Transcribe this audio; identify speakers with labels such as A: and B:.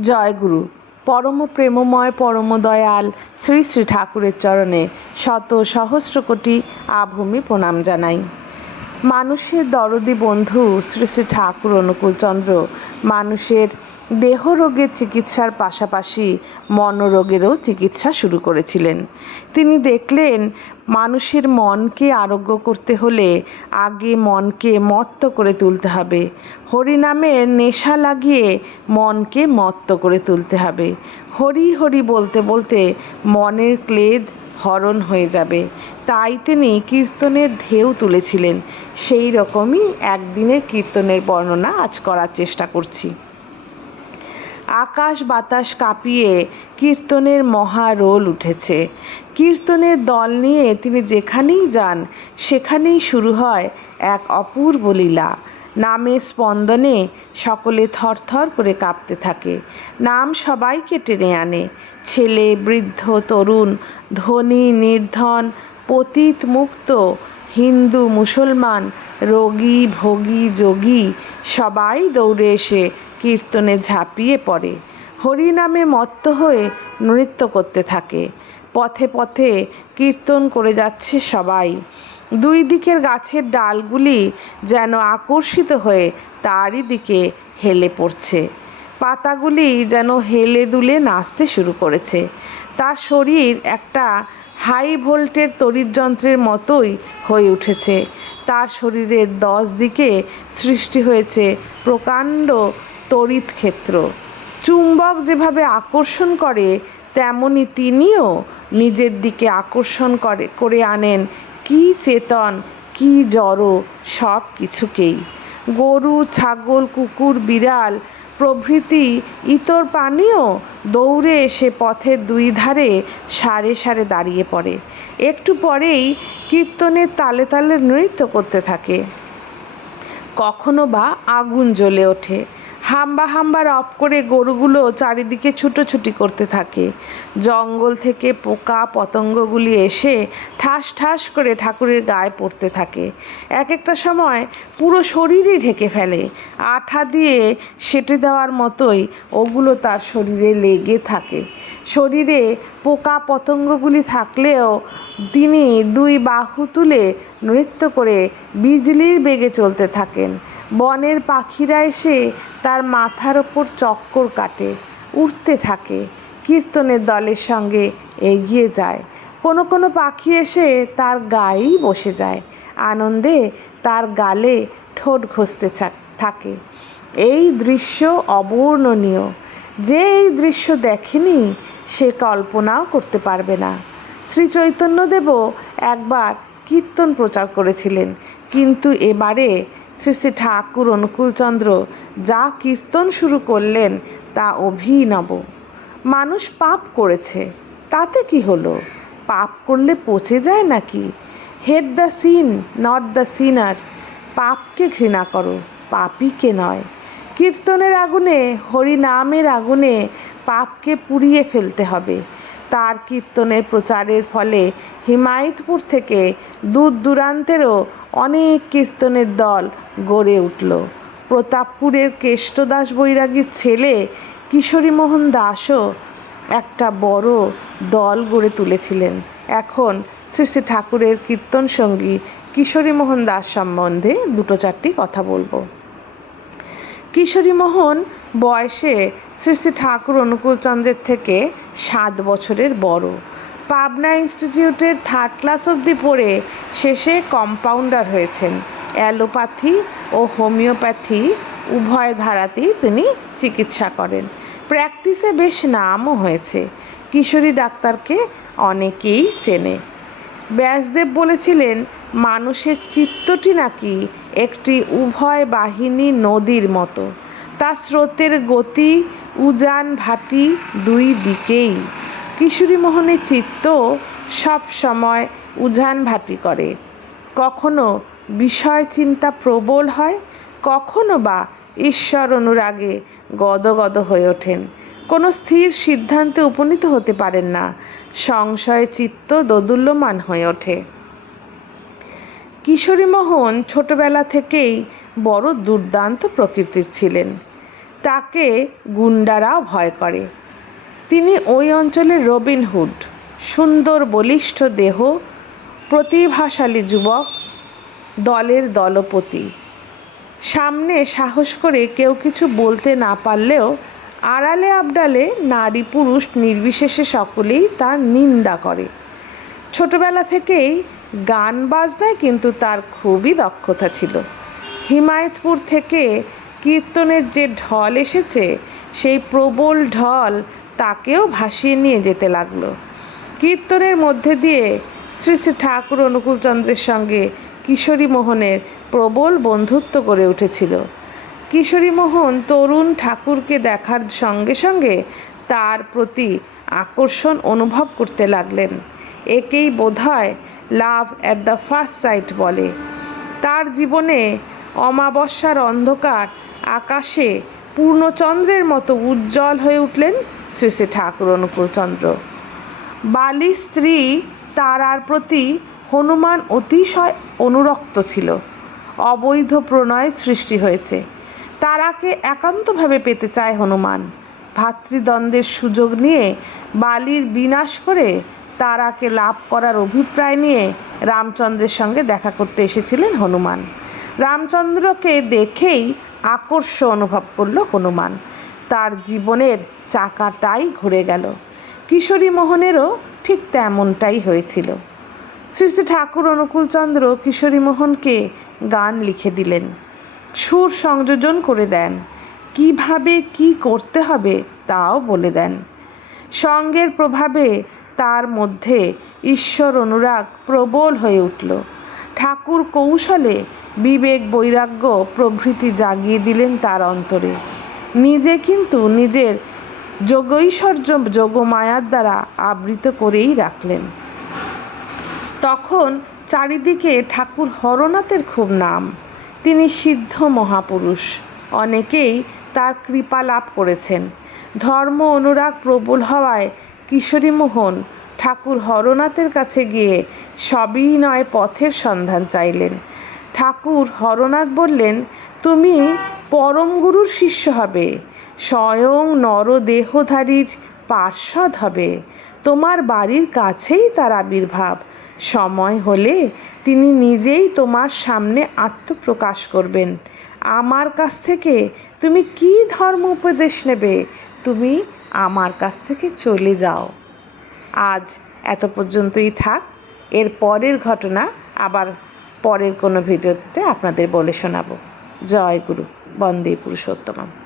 A: জয়গুরু। পরম প্রেমময় পরম দয়াল শ্রী শ্রী ঠাকুরের চরণে শত সহস্র কোটি আভূমি প্রণাম জানাই। মানুষের দরদি বন্ধু শ্রী শ্রী ঠাকুর অনুকূলচন্দ্র মানুষের দেহ রোগের চিকিৎসার পাশাপাশি মনোরোগেরও চিকিৎসা শুরু করেছিলেন। তিনি দেখলেন, মানুষের মনকে আরোগ্য করতে হলে আগে মনকে মত্ত করে তুলতে হবে। হরিনামের নেশা লাগিয়ে মনকে মত্ত করে তুলতে হবে। হরি হরি বলতে বলতে মনের ক্লেদ হরণ হয়ে যাবে। তাই তিনি কীর্তনের ঢেউ তুলেছিলেন। সেই রকমই একদিনের কীর্তনের বর্ণনা আজ করার চেষ্টা করছি। আকাশ বাতাস কাঁপিয়ে কীর্তনের মহা রোল উঠেছে। কীর্তনের দল নিয়ে তিনি যেখানেই যান, সেখানেই শুরু হয় এক অপূর্ব লীলা। নামের স্পন্দনে সকলে থরথর করে কাঁপতে থাকে। নাম সবাইকে টেনে আনে। ছেলে, বৃদ্ধ, তরুণ, ধনী, নির্ধন, পতিত, মুক্ত, হিন্দু, মুসলমান, রোগী, ভোগী, যোগী সবাই দৌড়ে এসে কীর্তনে ঝাঁপিয়ে পড়ে। হরিনামে মত্ত হয়ে নৃত্য করতে থাকে। পথে পথে কীর্তন করে যাচ্ছে সবাই। দুই দিকের গাছের ডালগুলি যেন আকর্ষিত হয়ে তারই দিকে হেলে পড়ছে। পাতাগুলি যেন হেলে দুলে নাচতে শুরু করেছে। তার শরীর একটা হাই ভোল্টের তড়িৎযন্ত্রের মতোই হয়ে উঠেছে। তার শরীরের দশ দিকে সৃষ্টি হয়েছে প্রকাণ্ড তড়িৎ ক্ষেত্র। চুম্বক যেভাবে আকর্ষণ করে, তেমনি তিনিও নিজের দিকে আকর্ষণ করে করে আনেন। কি চেতন, কি জড়, সব কিছুকেই। গরু, ছাগল, কুকুর, বিড়াল, প্রভৃতি ইতর প্রাণীও দৌড়ে এসে পথের দুই ধারে সারে সারে দাঁড়িয়ে পড়ে। একটু পরেই কীর্তনের তালে তালে নৃত্য করতে থাকে। কখনো বা আগুন জ্বলে ওঠে। হাম্বা হাম্বা রপ করে গরুগুলো চারিদিকে ছুটোছুটি করতে থাকে। জঙ্গল থেকে পোকা পতঙ্গগুলি এসে ঠাস ঠাস করে ঠাকুরের গায়ে পড়তে থাকে। এক একটা সময় পুরো শরীরই ঢেকে ফেলে। আঠা দিয়ে সেটে দেওয়ার মতোই ওগুলো তার শরীরে লেগে থাকে। শরীরে পোকা পতঙ্গগুলি থাকলেও তিনি দুই বাহু তুলে নৃত্য করে বিজলির বেগে চলতে থাকেন। বনের পাখিরা এসে তার মাথার ওপর চক্কর কাটে উঠতে থাকে, কীর্তনের দলের সঙ্গে এগিয়ে যায়। কোনো কোনো পাখি এসে তার গায়েই বসে যায়, আনন্দে তার গালে ঠোঁট ঘষতে থাকে। এই দৃশ্য অবর্ণনীয়। যে এই দৃশ্য দেখেনি, সে কল্পনাও করতে পারবে না। শ্রী চৈতন্যদেবও একবার কীর্তন প্রচার করেছিলেন, কিন্তু এবারে শ্রী শ্রী ঠাকুর অনুকূলচন্দ্র যা কীর্তন শুরু করলেন তা অভিনব। মানুষ পাপ করেছে, তাতে কি হলো? পাপ করলে পচে যায় নাকি? Hate the sin, not the sinner, পাপকে ঘৃণা করো পাপিকে নয়। কীর্তনের আগুনে, হরিনামের আগুনে পাপকে পুড়িয়ে ফেলতে হবে। তার কীর্তনের প্রচারের ফলে হিমায়তপুর থেকে দূর দূরান্তেরও অনেক কীর্তনের দল গড়ে উঠল। প্রতাপপুরের কেষ্টদাস বৈরাগীর ছেলে কিশোরীমোহন দাসও একটা বড় দল গড়ে তুলেছিলেন। এখন শ্রী শ্রী ঠাকুরের কীর্তন সঙ্গী কিশোরীমোহন দাস সম্বন্ধে দুটো চারটি কথা বলব। কিশোরীমোহন বয়সে শ্রী শ্রী ঠাকুর অনুকূলচন্দ্রের থেকে সাত বছরের বড়। পাবনা ইনস্টিটিউটের থার্ড ক্লাস অবধি পড়ে শেষে কম্পাউন্ডার হয়েছেন। অ্যালোপ্যাথি ও হোমিওপ্যাথি, উভয় ধারাতেই তিনি চিকিৎসা করেন। প্র্যাকটিসে বেশ নামও হয়েছে। কিশোরী ডাক্তারকে অনেকেই চেনে। ব্যাসদেব বলেছিলেন, মানুষের চিত্তটি নাকি একটি উভয় বাহিনী নদীর মতো। তার স্রোতের গতি, উজান ভাটি দুই দিকেই। কিশোরীমোহনের চিত্ত সব সময় উজান ভাটি করে। কখনো বিষয় চিন্তা প্রবল হয়, কখনো বা ঈশ্বর অনুরাগে গদগদ হয়ে ওঠেন। কোনো স্থির সিদ্ধান্তে উপনীত হতে পারেন না, সংশয়ে চিত্ত দোদুল্যমান হয়ে ওঠে। কিশোরীমোহন ছোটবেলা থেকেই বড় দুর্দান্ত প্রকৃতির ছিলেন। তাকে গুন্ডারাও ভয় করে। তিনি ওই অঞ্চলের রবিনহুড সুন্দর বলিষ্ঠ দেহ, প্রতিভাশালী যুবক, দলের দলপতি। সামনে সাহস করে কেউ কিছু বলতে না পারলেও আড়ালে আবডালে নারী পুরুষ নির্বিশেষে সকলেই তার নিন্দা করে। ছোটবেলা থেকেই গান বাজনায় কিন্তু তার খুবই দক্ষতা ছিল। হিমায়তপুর থেকে কীর্তনের যে ঢল এসেছে, সেই প্রবল ঢল তাকেও ভাসিয়ে নিয়ে যেতে লাগল। কীর্তনের মধ্যে দিয়ে শ্রী শ্রী ঠাকুর অনুকূলচন্দ্রের সঙ্গে কিশোরী মোহনের প্রবল বন্ধুত্ব গড়ে উঠেছিল। কিশোরী মোহন তরুণ ঠাকুরকে দেখার সঙ্গে সঙ্গে তার প্রতি আকর্ষণ অনুভব করতে লাগলেন। একেই বোধহয় love at the first sight বলে। তার জীবনে অমাবস্যার অন্ধকার আকাশে পূর্ণচন্দ্রের মতো উজ্জ্বল হয়ে উঠলেন শ্রী শ্রী ঠাকুর অনুকূলচন্দ্র বালি স্ত্রী তারার প্রতি হনুমান অতিশয় অনুরক্ত ছিল। অবৈধ প্রণয় সৃষ্টি হয়েছে। তারাকে একান্তভাবে পেতে চায় হনুমান। ভাতৃদ্বন্দ্বের সুযোগ নিয়ে বালির বিনাশ করে তারাকে লাভ করার অভিপ্রায় নিয়ে রামচন্দ্রের সঙ্গে দেখা করতে এসেছিলেন হনুমান। রামচন্দ্রকে দেখেই আকর্ষ অনুভব করল হনুমান। তার জীবনের চাকাটাই ঘুরে গেল। কিশোরী মোহনেরও ঠিক তেমনটাই হয়েছিল। শ্রী শ্রী ঠাকুর অনুকূলচন্দ্র কিশোরী মোহনকে গান লিখে দিলেন। সুর সংযোজন করে দেন। কীভাবে কি করতে হবে তাও বলে দেন। সঙ্গের প্রভাবে তার মধ্যে ঈশ্বর অনুরাগ প্রবল হয়ে উঠল। ঠাকুর কৌশলে বিবেক বৈরাগ্য প্রভৃতি জাগিয়ে দিলেন তার অন্তরে। নিজে কিন্তু নিজের যোগৈশ্বর্য যোগমায়ার দ্বারা আবৃত করেই রাখলেন। তখন চারিদিকে ঠাকুর হরনাথের খুব নাম। তিনি সিদ্ধ মহাপুরুষ। অনেকেই তার কৃপা লাভ করেছেন। ধর্ম অনুরাগ প্রবল হওয়ায় কিশোরী মোহন ঠাকুর হরনাথের কাছে গিয়ে সবিনয় পথের সন্ধান চাইলেন। ঠাকুর হরনাথ বললেন, তুমি পরম গুরুর শিষ্য হবে, স্বয়ং নরদেহধারীর পার্ষদ হবে। তোমার বাড়ির কাছেই তার আবির্ভাব। সময় হলে তিনি নিজেই তোমার সামনে আত্মপ্রকাশ করবেন। আমার কাছ থেকে তুমি কি ধর্ম উপদেশ নেবে? তুমি আমার কাছ থেকে চলে যাও। আজ এত পর্যন্তই থাক। এর পরের ঘটনা আবার পরের কোনো ভিডিওতে আপনাদের বলে শোনাবো। জয় গুরু, বন্দে পুরুষোত্তমম।